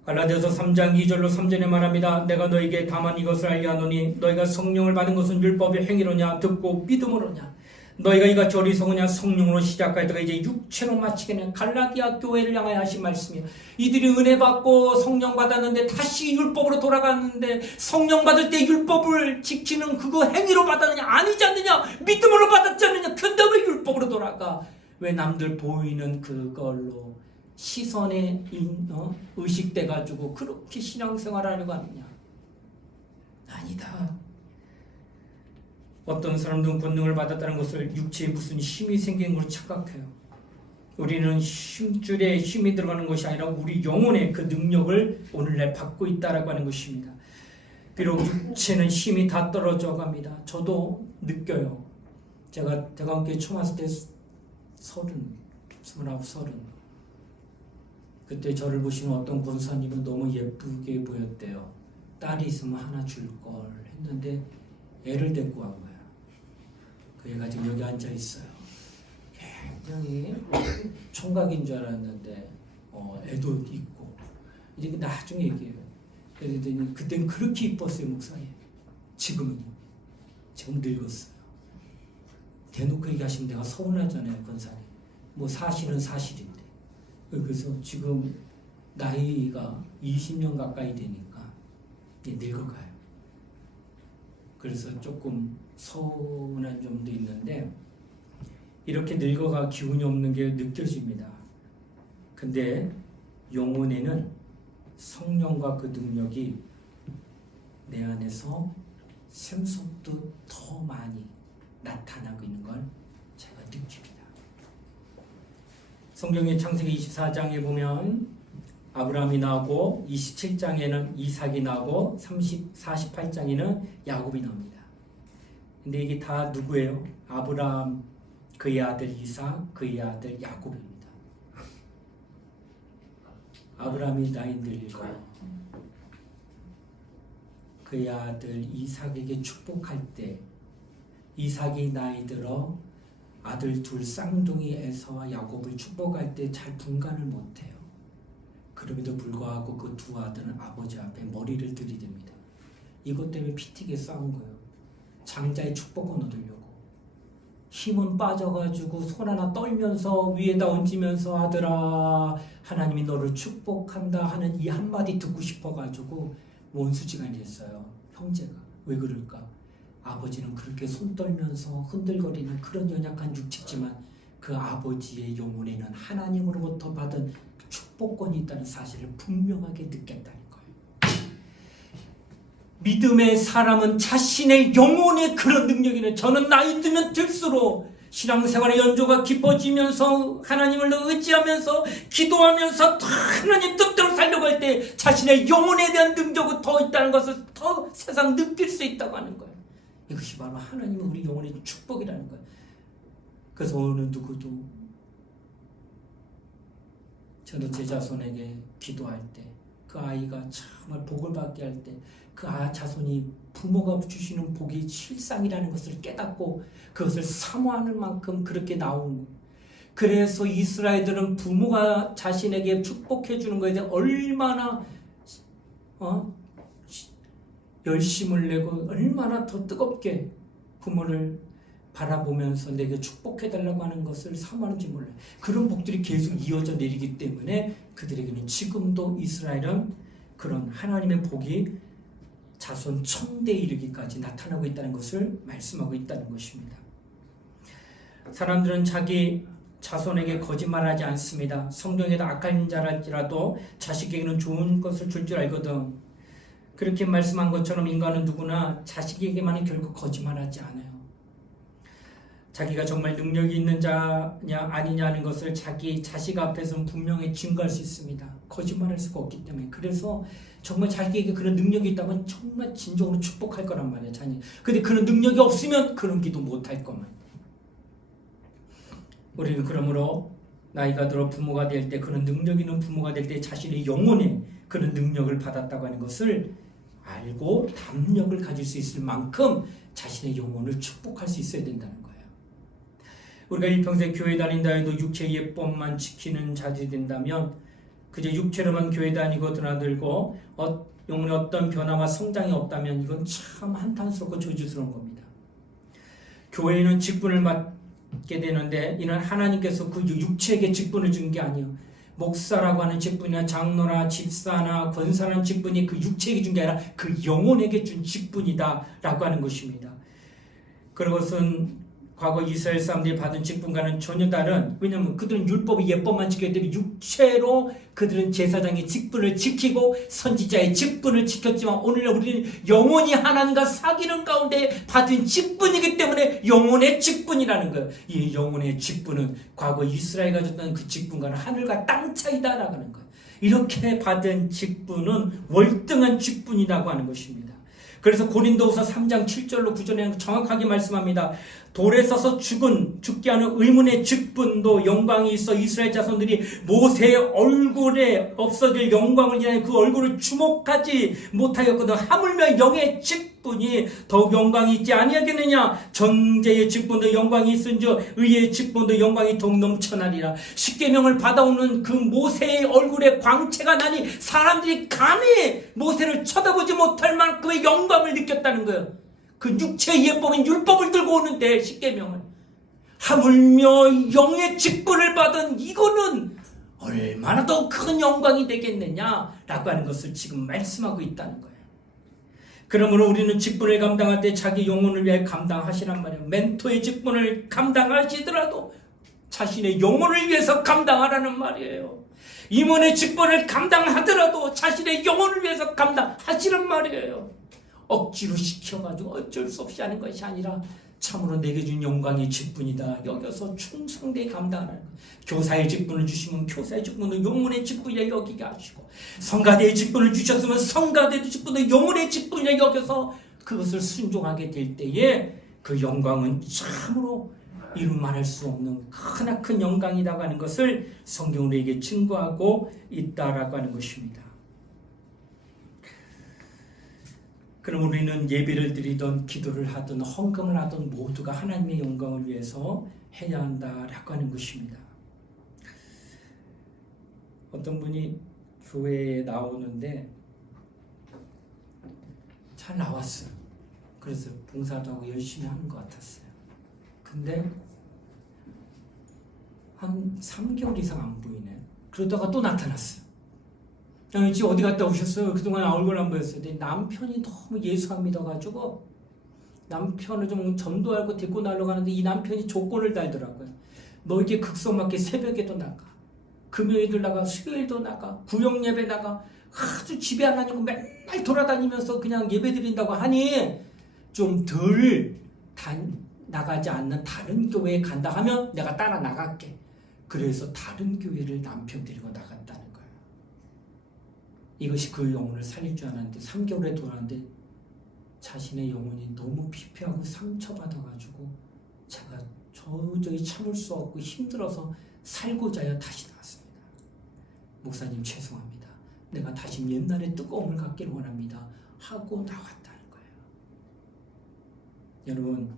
갈라디아서 3장 2절로 3절에 말합니다. 내가 너에게 다만 이것을 알게 하노니 너희가 성령을 받은 것은 율법의 행위로냐 듣고 믿음으로냐. 너희가 이같이 어리석으냐. 성령으로 시작하다가 이제 육체로 마치겠냐. 갈라디아 교회를 향하여 하신 말씀이에요. 이들이 은혜 받고 성령 받았는데 다시 율법으로 돌아갔는데, 성령 받을 때 율법을 지키는 그거 행위로 받았느냐 아니지 않느냐, 믿음으로 받았지 않느냐. 근데 왜 율법으로 돌아가? 왜 남들 보이는 그걸로 시선에 의식돼 가지고 그렇게 신앙생활하려고 하느냐? 아니다. 어떤 사람들은 권능을 받았다는 것을 육체에 무슨 힘이 생긴 걸로 착각해요. 우리는 힘줄에 힘이 들어가는 것이 아니라 우리 영혼의 그 능력을 오늘날 받고 있다라고 하는 것입니다. 비록 육체는 힘이 다 떨어져 갑니다. 저도 느껴요. 제가 대관교회 처음 왔을 때 29, 그때 저를 보시는 어떤 권사님은 너무 예쁘게 보였대요. 딸이 있으면 하나 줄 걸 했는데 애를 데리고 간 거야. 그 애가 지금 여기 앉아 있어요. 굉장히 총각인 줄 알았는데 애도 있고. 이제 나중에 얘기해요. 그랬더니 그땐 그렇게 이뻤어요, 목사님. 지금 늙었어요. 대놓고 얘기하시면 내가 서운하잖아요, 권사님. 뭐 사실은 사실인데. 그래서 지금 나이가 20년 가까이 되니까 늙어가요. 그래서 조금 서운한 점도 있는데, 이렇게 늙어가 기운이 없는 게 느껴집니다. 근데 영혼에는 성령과 그 능력이 내 안에서 샘솟듯 더 많이 나타나고 있는 걸 제가 느낍니다. 성경의 창세기 24장에 보면 아브라함이 나오고 27장에는 이삭이 나오고 48장에는 야곱이 나옵니다. 근데 이게 다 누구예요? 아브라함, 그의 아들 이삭, 그의 아들 야곱입니다. 아브라함이 나이 늙고 그의 아들 이삭에게 축복할 때, 이삭이 나이 들어 아들 둘 쌍둥이 에서와 야곱을 축복할 때 잘 분간을 못해요. 그럼에도 불구하고 그 두 아들은 아버지 앞에 머리를 들이댑니다. 이것 때문에 피튀게 싸운 거예요. 장자의 축복을 얻으려고. 힘은 빠져가지고 손 하나 떨면서 위에다 얹으면서 아들아 하나님이 너를 축복한다 하는 이 한마디 듣고 싶어가지고 원수지간이 됐어요. 형제가. 왜 그럴까? 아버지는 그렇게 손 떨면서 흔들거리는 그런 연약한 육체지만 그 아버지의 영혼에는 하나님으로부터 받은 축복권이 있다는 사실을 분명하게 느꼈다는 거예요. 믿음의 사람은 자신의 영혼의 그런 능력이네. 저는 나이 들면 들수록 신앙생활의 연조가 깊어지면서 하나님을 의지하면서 기도하면서 하나님 뜻대로 살려고 할 때 자신의 영혼에 대한 능력이 더 있다는 것을 더 세상 느낄 수 있다고 하는 거예요. 이것이 바로 하나님의 우리 영혼의 축복이라는 거예요. 그래서 어느 누구도 저도 제 자손에게 기도할 때 그 아이가 정말 복을 받게 할 때 그 자손이 부모가 주시는 복이 실상이라는 것을 깨닫고 그것을 사모하는 만큼 그렇게 나오는 거예요. 그래서 이스라엘들은 부모가 자신에게 축복해 주는 것에 대해 얼마나 열심을 내고 얼마나 더 뜨겁게 부모를 바라보면서 내게 축복해달라고 하는 것을 사모하는지 몰라요. 그런 복들이 계속 이어져 내리기 때문에 그들에게는 지금도 이스라엘은 그런 하나님의 복이 자손 1000대에 이르기까지 나타나고 있다는 것을 말씀하고 있다는 것입니다. 사람들은 자기 자손에게 거짓말하지 않습니다. 성경에도 악한 자랄지라도 자식에게는 좋은 것을 줄 줄 알거든. 그렇게 말씀한 것처럼 인간은 누구나 자식에게만은 결코 거짓말하지 않아요. 자기가 정말 능력이 있는 자냐 아니냐는 것을 자기 자식 앞에서는 분명히 증거할 수 있습니다. 거짓말할 수가 없기 때문에. 그래서 정말 자기에게 그런 능력이 있다면 정말 진정으로 축복할 거란 말이에요. 자녀. 근데 그런 능력이 없으면 그런 기도 못할 것만. 우리는 그러므로 나이가 들어 부모가 될 때, 그런 능력 있는 부모가 될 때 자신의 영혼에 그런 능력을 받았다고 하는 것을 알고 담력을 가질 수 있을 만큼 자신의 영혼을 축복할 수 있어야 된다는 거예요. 우리가 일평생 교회 다닌다 해도 육체의 예법만 지키는 자들이 된다면 그저 육체로만 교회 다니고 드나들고 영혼의 어떤 변화와 성장이 없다면 이건 참 한탄스럽고 저주스러운 겁니다. 교회에는 직분을 맡게 되는데 이는 하나님께서 그 육체에게 직분을 준 게 아니에요. 목사라고 하는 직분이나 장로나 집사나 권사라는 직분이 그 육체에게 준 게 아니라 그 영혼에게 준 직분이다 라고 하는 것입니다. 그것은 과거 이스라엘 사람들이 받은 직분과는 전혀 다른, 왜냐하면 그들은 율법의 예법만 지켰기 때문에 육체로 그들은 제사장의 직분을 지키고 선지자의 직분을 지켰지만 오늘날 우리는 영원히 하나님과 사귀는 가운데 받은 직분이기 때문에 영혼의 직분이라는 거예요. 이 영혼의 직분은 과거 이스라엘이 가졌던 그 직분과는 하늘과 땅 차이다라고 하는 거예요. 이렇게 받은 직분은 월등한 직분이라고 하는 것입니다. 그래서 고린도후서 3장 7절로 9절에 정확하게 말씀합니다. 돌에 서서 죽게 하는 의문의 직분도 영광이 있어 이스라엘 자손들이 모세의 얼굴에 없어질 영광을 인하여 그 얼굴을 주목하지 못하였거든. 하물며 영의 직분이 더욱 영광이 있지 아니하겠느냐. 정죄의 직분도 영광이 있은즉 의의 직분도 영광이 더욱 넘쳐나리라. 십계명을 받아오는 그 모세의 얼굴에 광채가 나니 사람들이 감히 모세를 쳐다보지 못할 만큼의 영광을 느꼈다는 거예요. 그 육체의 예법인 율법을 들고 오는데 십계명을 하물며 영의 직분을 받은 이거는 얼마나 더 큰 영광이 되겠느냐라고 하는 것을 지금 말씀하고 있다는 거예요. 그러므로 우리는 직분을 감당할 때 자기 영혼을 위해 감당하시란 말이에요. 멘토의 직분을 감당하시더라도 자신의 영혼을 위해서 감당하라는 말이에요. 임원의 직분을 감당하더라도 자신의 영혼을 위해서 감당하시란 말이에요. 억지로 시켜가지고 어쩔 수 없이 하는 것이 아니라 참으로 내게 준 영광의 직분이다 여겨서 충성되게 감당하는 거예요. 교사의 직분을 주시면 교사의 직분도 영혼의 직분이라 여기게 하시고, 성가대의 직분을 주셨으면 성가대의 직분도 영혼의 직분이라 여겨서 그것을 순종하게 될 때에 그 영광은 참으로 이루 말할 수 없는 크나큰 영광이라고 하는 것을 성경으로 우리에게 증거하고 있다라고 하는 것입니다. 그럼 우리는 예배를 드리던 기도를 하든 헌금을 하든 모두가 하나님의 영광을 위해서 해야 한다라고 하는 것입니다. 어떤 분이 교회에 나오는데 잘 나왔어요. 그래서 봉사도 하고 열심히 하는 것 같았어요. 근데 한 3개월 이상 안 보이네. 그러다가 또 나타났어요. 지금 어디 갔다 오셨어요? 그동안 얼굴 안 보였어요. 근데 남편이 너무 예수 안 믿어가지고 남편을 좀 전도하고 데리고 나려고 가는데 이 남편이 조건을 달더라고요. 너 이렇게 극성맞게 새벽에도 나가, 금요일도 나가, 수요일도 나가, 구역 예배 나가, 아주 집에 안 다니고 맨날 돌아다니면서 그냥 예배 드린다고 하니 좀 덜 나가지 않는 다른 교회에 간다 하면 내가 따라 나갈게. 그래서 다른 교회를 남편 데리고 나갔다는 거예요. 이것이 그 영혼을 살릴 줄 알았는데 3개월에 돌아왔는데 자신의 영혼이 너무 피폐하고 상처받아가지고 제가 도저히 참을 수 없고 힘들어서 살고자 하여 다시 나왔습니다. 목사님 죄송합니다. 내가 다시 옛날의 뜨거움을 갖기를 원합니다. 하고 나왔다는 거예요. 여러분,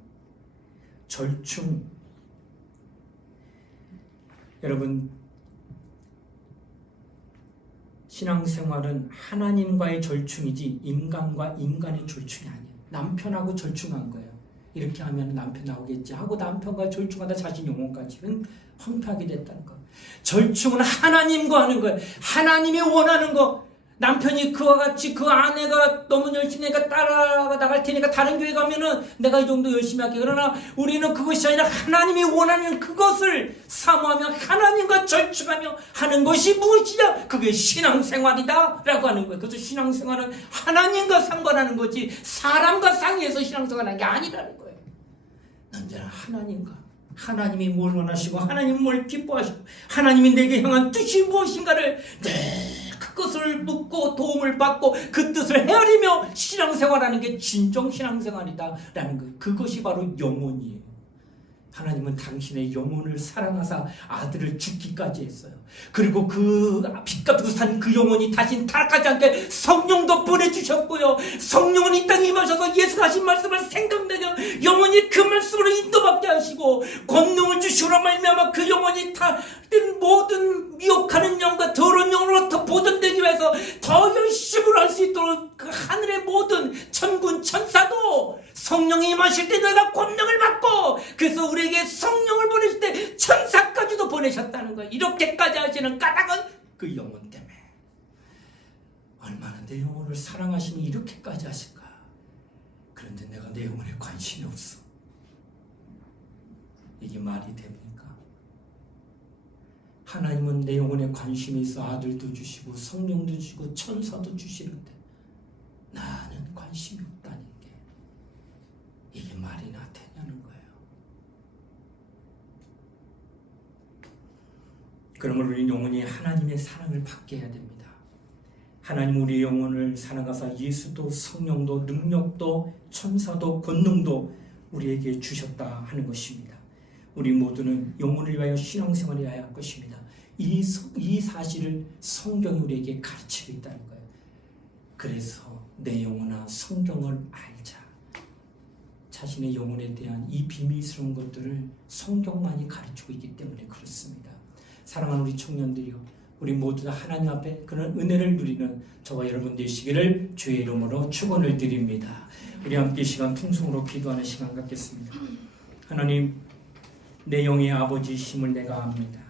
절충, 여러분 신앙생활은 하나님과의 절충이지 인간과 인간의 절충이 아니에요. 남편하고 절충한 거예요. 이렇게 하면 남편 나오겠지 하고 남편과 절충하다 자신 영혼까지는 황폐하게 됐다는 거예요. 절충은 하나님과 하는 거예요. 하나님이 원하는 거, 남편이 그와 같이 그 아내가 너무 열심히 하니까 따라가 나갈 테니까 다른 교회 가면은 내가 이 정도 열심히 할게. 그러나 우리는 그것이 아니라 하나님이 원하는 그것을 사모하며 하나님과 절충하며 하는 것이 무엇이냐? 그게 신앙생활이다 라고 하는 거예요. 그래서 신앙생활은 하나님과 상관하는 거지 사람과 상의해서 신앙생활하는 게 아니라는 거예요. 언제나 하나님과, 하나님이 뭘 원하시고 하나님이 뭘 기뻐하시고 하나님이 내게 향한 뜻이 무엇인가를 그것을 묻고 도움을 받고 그 뜻을 헤아리며 신앙생활하는 게 진정 신앙생활이다라는 거예요. 그것이 바로 영혼이에요. 하나님은 당신의 영혼을 사랑하사 아들을 죽기까지 했어요. 그리고 그 빛값으로 산 그 영혼이 다신 타락하지 않게 성령도 보내주셨고요. 성령은 이 땅에 임하셔서 예수가 하신 말씀을 생각내며 영혼이 그 말씀으로 인도받게 하시고 권능을 주시오라 말미암아 그 영혼이 다른 모든 미혹하는 영과 더러운 영으로부터 보존되기 위해서 더 열심히 할 수 있도록 그 하늘의 모든 천군 천사도 성령이 임하실 때 너희가 권능을 받고 그래서 우리에게 성령을 보내실 때 천사까지도 보내셨다는 거예요. 이렇게까지 하시는 까닭은 그 영혼 때문에. 얼마나 내 영혼을 사랑하시니 이렇게까지 하실까? 그런데 내가 내 영혼에 관심이 없어. 이게 말이 됩니까? 하나님은 내 영혼에 관심이 있어 아들도 주시고 성령도 주시고 천사도 주시는데 나는 관심이 없다는 게 이게 말이나 되냐는 거예요. 그러므로 우리 영혼이 하나님의 사랑을 받게 해야 됩니다. 하나님 우리의 영혼을 사랑하사 예수도 성령도 능력도 천사도 권능도 우리에게 주셨다 하는 것입니다. 우리 모두는 영혼을 위하여 신앙생활을 해야 할 것입니다. 이 사실을 성경이 우리에게 가르치고 있다는 거예요. 그래서 내 영혼아 성경을 알자. 자신의 영혼에 대한 이 비밀스러운 것들을 성경만이 가르치고 있기 때문에 그렇습니다. 사랑하는 우리 청년들이요, 우리 모두 다 하나님 앞에 그런 은혜를 누리는 저와 여러분 되시기를 주의 이름으로 축원을 드립니다. 우리 함께 시간 통성으로 기도하는 시간 갖겠습니다. 하나님, 내 영의 아버지이심을 내가 압니다.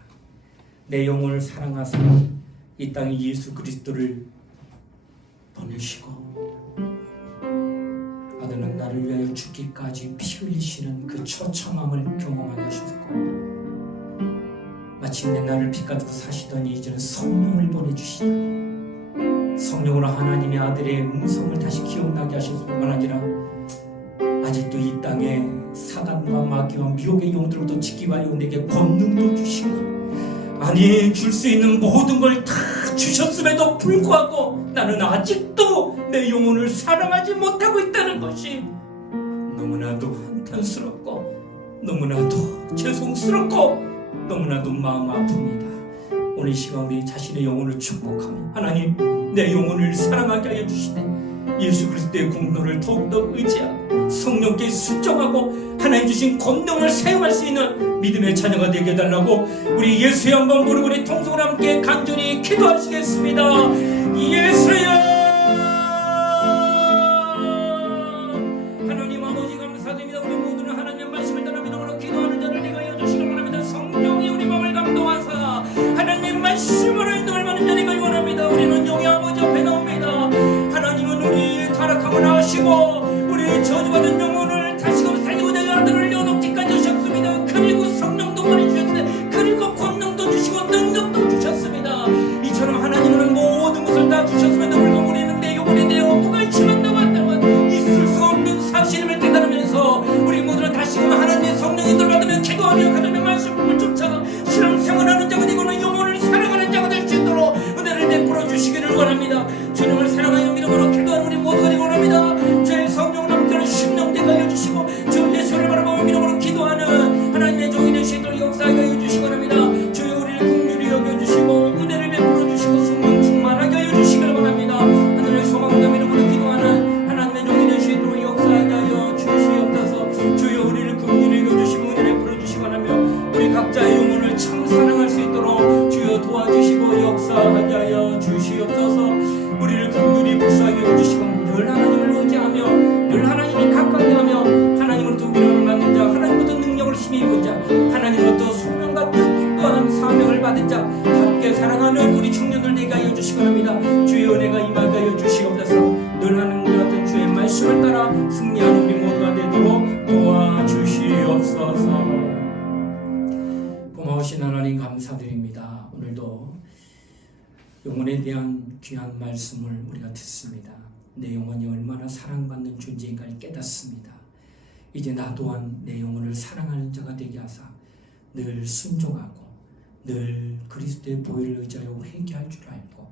내 영혼을 사랑하사 이 땅에 예수 그리스도를 보내시고 아들은 나를 위하여 죽기까지 피 흘리시는 그 처참함을 경험하게 하셨고 마침내 나를 빛가지고 사시더니 이제는 성령을 보내주시다니 성령으로 하나님의 아들의 음성을 다시 기억나게 하셔서 뿐만 아니라 아직도 이 땅에 사단과 마귀와 미혹의 영들로부터 지키기 위하여 내게 권능도 주시고 아니 줄 수 있는 모든 걸 다 주셨음에도 불구하고 나는 아직도 내 영혼을 사랑하지 못하고 있다는 것이 너무나도 한탄스럽고 너무나도 죄송스럽고 너무나도 마음 아픕니다. 오늘 시간 우리 자신의 영혼을 축복하며 하나님 내 영혼을 사랑하게 하여 주시되 예수 그리스도의 공로를 더욱더 의지하고 성령께 순종하고 하나님 주신 권능을 사용할 수 있는 믿음의 자녀가 되게 해달라고 우리 예수의 한번 부르고 우리 통성으로 함께 간절히 기도하시겠습니다. 예수여 하나님 아버지 감사드립니다. 우리 모두는 하나님의 말씀을 따라 믿음으로 기도하는 자를 내가 여주시기 원합니다. 성령이 우리 마음을 감동하사 하나님의 말씀으로 인도할 많은 자리가 원합니다. 우리는 영의 아버지 앞에 나옵니다. 하나님은 우리 타락함을 아시고 우리 저주받은 영혼을 다시금 살리고자 아들을 여놓기까지 하셨습니다. 그리고 성령도 보내주셨습니다. 그리고 권능도 주시고 능력도 주셨습니다. 이처럼 하나님은 모든 것을 다 주셨음에도 불구하고 우리는 내 영혼에 대하여 무관심한다고 한다면 있을 수 없는 사실임을 깨달으면서 우리 모두는 다시금 하나님의 성령의 인도를 받으며 기도하며 하나님의 말씀을 쫓아 신앙생활하는 자가 되고는 영혼을 사랑하는 자가 될 수 있도록 은혜를 베풀어 주시기를 원합니다. 주님을 사랑하여 믿음으로 기도하는 우리 모두가 되기 원합니다. 주의 성령 남편을 심령되게 하여 주시고 주 예수를 바라보며 믿음으로 기도하는 하나님의 종이 되시도록 역사하게 하여 주시기 원합니다. 주여 우리를 긍휼히 여겨주시고 은혜를 베풀어 주시고 성령 충만하게 하여 주시기를 원합니다. 하늘의 소망과 믿음으로 기도하는 하나님의 종이 되시도록 역사하게 하여 주시옵소서. 주여 우리를 긍휼히 여겨주시고 은혜를 베풀어 주시기 원하며 우리 각자의 영혼을 참 사랑할 수 있도록 주여 도와주시고 역사하게 하여 주시옵소서. 우리를 긍휼히 불쌍히 여겨주시고 늘 하나님을 의지하며 늘 하나님이 가까이 하며 하나님으로부터 위로를 받는 자 하나님부터 능력을 힘입은 자 하나님으로부터 소명과 뜻 또한 사명을 받은 자 함께 사랑하는 우리 청년들 되게 하여 주시기 바랍니다. 주의 은혜가 임하게 하여 주시옵소서. 늘 하는 것 같은 주의 말씀을 따라 승리하는 우리 모두가 되도록 도와주시옵소서. 고마우신 하나님 감사드립니다. 오늘도 영혼에 대한 귀한 말씀을 우리가 듣습니다. 내 영혼이 얼마나 사랑받는 존재인가를 깨닫습니다. 이제 나 또한 내 영혼을 사랑하는 자가 되게 하사 늘 순종하고 늘 그리스도의 보혈을 의지하여 회개할 줄 알고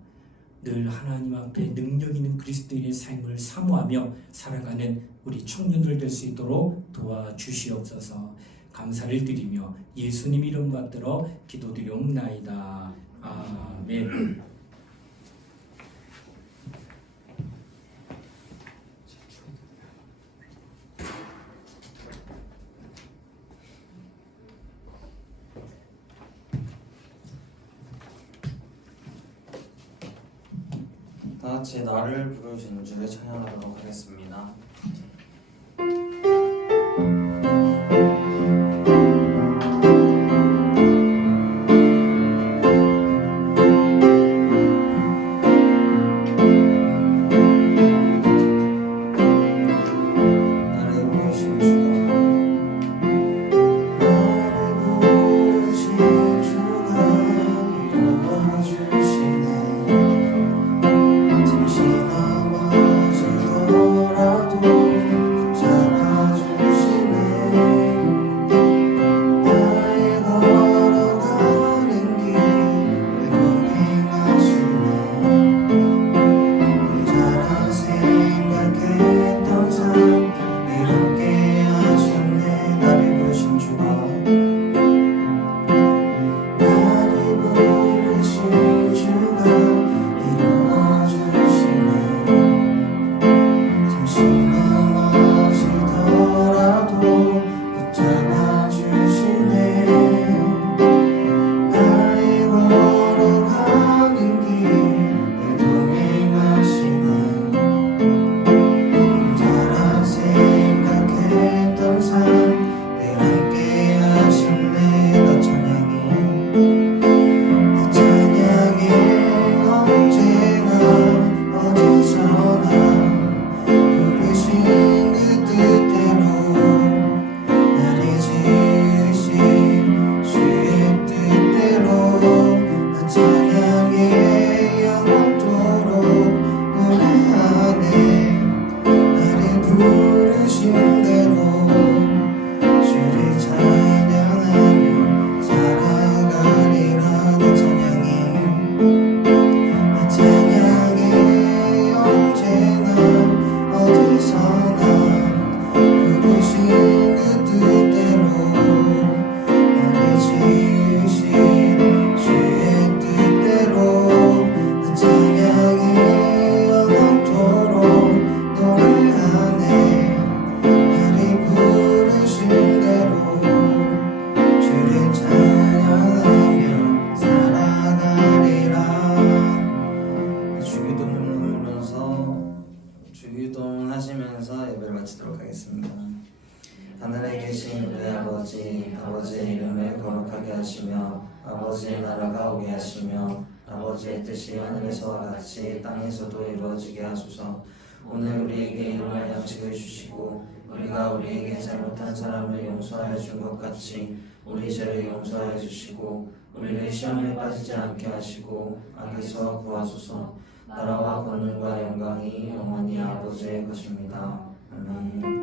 늘 하나님 앞에 능력 있는 그리스도인의 삶을 사모하며 살아가는 우리 청년들 될 수 있도록 도와주시옵소서. 감사를 드리며 예수님 이름 받들어 기도드리옵나이다. 아멘. 다 같이 나를 부르신 주를 찬양하도록 하겠습니다. 하시면서 예배를 마치도록 하겠습니다. 하늘에 계신 우리 아버지, 아버지의 이름을 거룩하게 하시며 아버지의 나라가 오게 하시며 아버지의 뜻이 하늘에서와 같이 땅에서도 이루어지게 하소서. 오늘 우리에게 일용할 양식을 주시고 우리가 우리에게 잘못한 사람을 용서하여 준 것 같이 우리 죄를 용서하여 주시고 우리를 시험에 빠지지 않게 하시고 악에서 구하소서. 나라와 권능과 영광이 영원히 아버지의 것입니다. 아멘.